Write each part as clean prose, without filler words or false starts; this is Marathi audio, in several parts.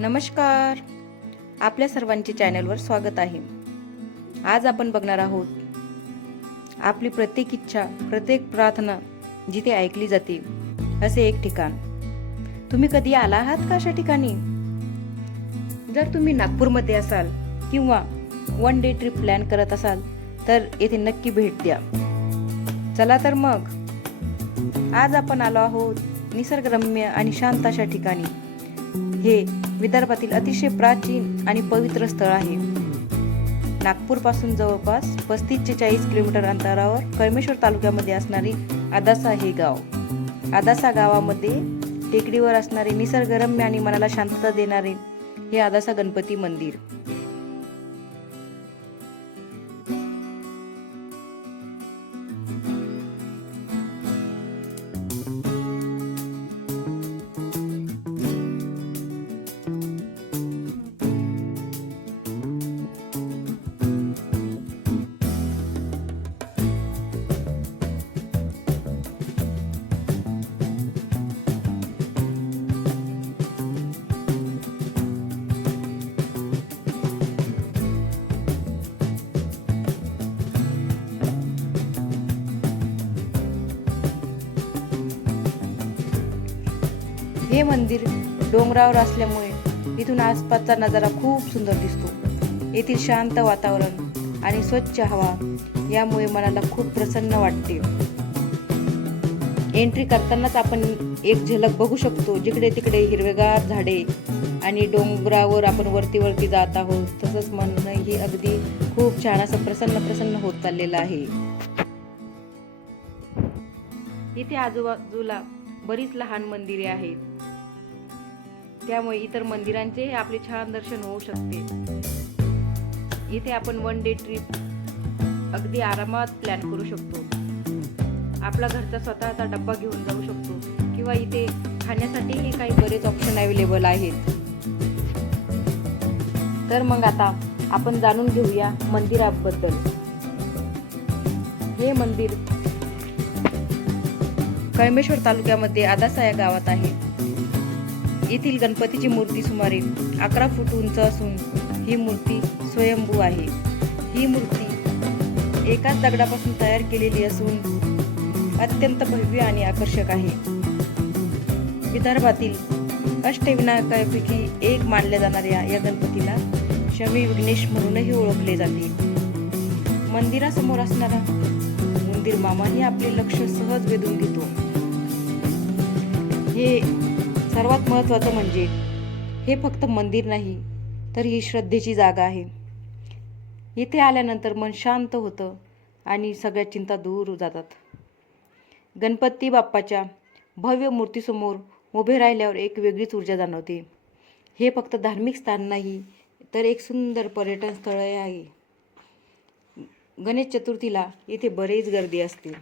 नमस्कार. आपल्या सर्वांचे चॅनलवर स्वागत आहे. आज आपण बघणार आहोत आपली प्रत्येक इच्छा, प्रत्येक प्रार्थना जिथे ऐकली जाते असे एक ठिकाण. तुम्ही कधी आला आहात का अशा ठिकाणी? जर तुम्ही नागपूरमध्ये असाल किंवा वन डे ट्रिप प्लॅन करत असाल तर येथे नक्की भेट द्या. चला तर मग आज आपण आलो आहोत निसर्गरम्य आणि शांत अशा ठिकाणी. हे विदर्भातील अतिशय प्राचीन आणि पवित्र स्थळ आहे. नागपूरपासून जवळपास 35 ते 40 किलोमीटर अंतरावर कळमेश्वर तालुक्यामध्ये असणारे आदासा हे गाव. आदासा गावामध्ये टेकडीवर असणारे निसर्गरम्य आणि मनाला शांतता देणारे हे आदासा गणपती मंदिर. हे मंदिर डोंगरावर असल्यामुळे इथून आसपासचा नजारा खूप सुंदर दिसतो. येथील शांत वातावरण आणि स्वच्छ हवा यामुळे मनाला खूप प्रसन्न वाटते. एंट्री करतानाच आपण एक झलक बघू शकतो. जिकडे तिकडे हिरवेगार झाडे आणि डोंगरावर आपण वरती जात आहोत. तसंच मन ही अगदी खूप छान असं प्रसन्न होत चाललेलं आहे. इथे आजूबाजूला बरीच लहान मंदिरे आहेत, त्यामुळे इतर मंदिरांचे आपले छान दर्शन होऊ शकते. इथे आपण वन डे ट्रिप अगदी आरामात प्लॅन करू शकतो. आपला घरचा स्वतःचा डब्बा घेऊन जाऊ शकतो किंवा इथे खाण्यासाठीही काही बरेच ऑप्शन अवेलेबल आहेत. तर मग आता आपण जाणून घेऊया मंदिराबद्दल. हे मंदिर कळमेश्वर तालुक्यामध्ये आदासा या गावात आहे. येथील गणपतीची मूर्ती सुमारे 11 फूट उंच असून ही मूर्ती स्वयंभू आहे. ही मूर्ती एकाच दगडापासून तयार केलेली असून अत्यंत भव्य आणि आकर्षक आहे. विदर्भातील अष्टविनायकांपैकी एक मानल्या जाणाऱ्या या गणपतीला शमी विघ्नेश म्हणूनही ओळखले जाते. मंदिरासमोर असणारा उंदीर मामाही आपले लक्ष सहज वेधून घेतो. हे सर्वात महत्त्वाचं म्हणजे हे फक्त मंदिर नाही तर ही श्रद्धेची जागा आहे. इथे आल्यानंतर मन शांत होतं आणि सगळ्या चिंता दूर जातात. गणपती बाप्पाच्या भव्य मूर्तीसमोर उभे राहिल्यावर एक वेगळीच ऊर्जा जाणवते. हे फक्त धार्मिक स्थान नाही तर एक सुंदर पर्यटन स्थळ आहे. गणेश चतुर्थीला इथे बरेच गर्दी असते.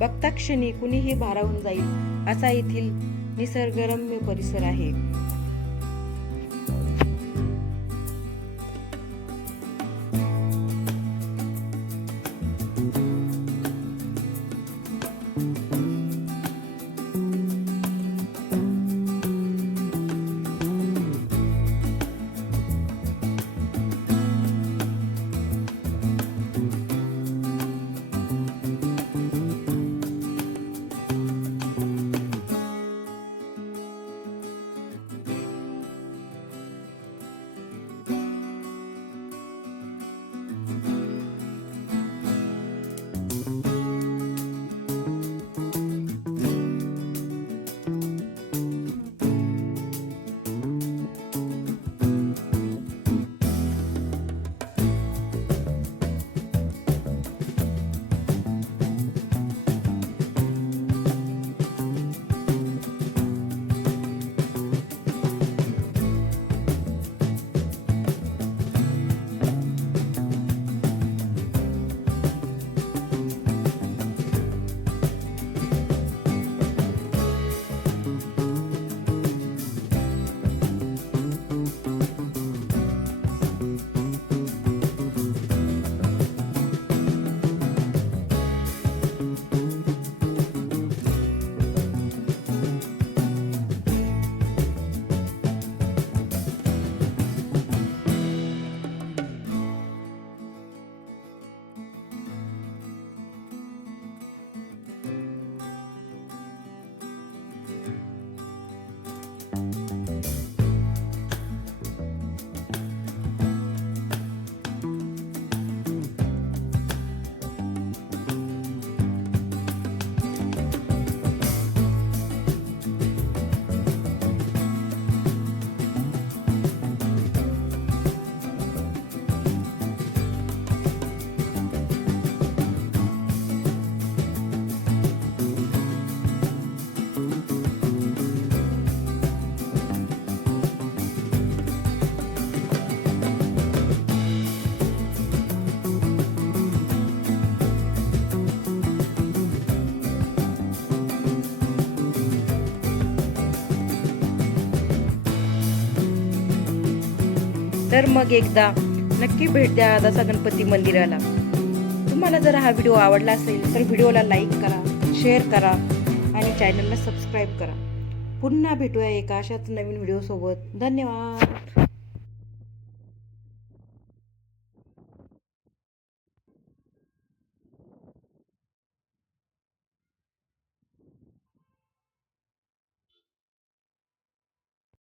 बघता क्षणी कुणीही भारावून जाईल असा येथील निसर्गरम्य परिसर आहे. तर मग एकदा नक्की भेट द्या आदासा गणपती मंदिराला. तुम्हाला जर हा व्हिडिओ आवडला असेल तर व्हिडिओला लाईक करा, शेअर करा आणि चॅनलला सबस्क्राईब करा. पुन्हा भेटूया एका अशाच नवीन व्हिडिओसोबत. धन्यवाद.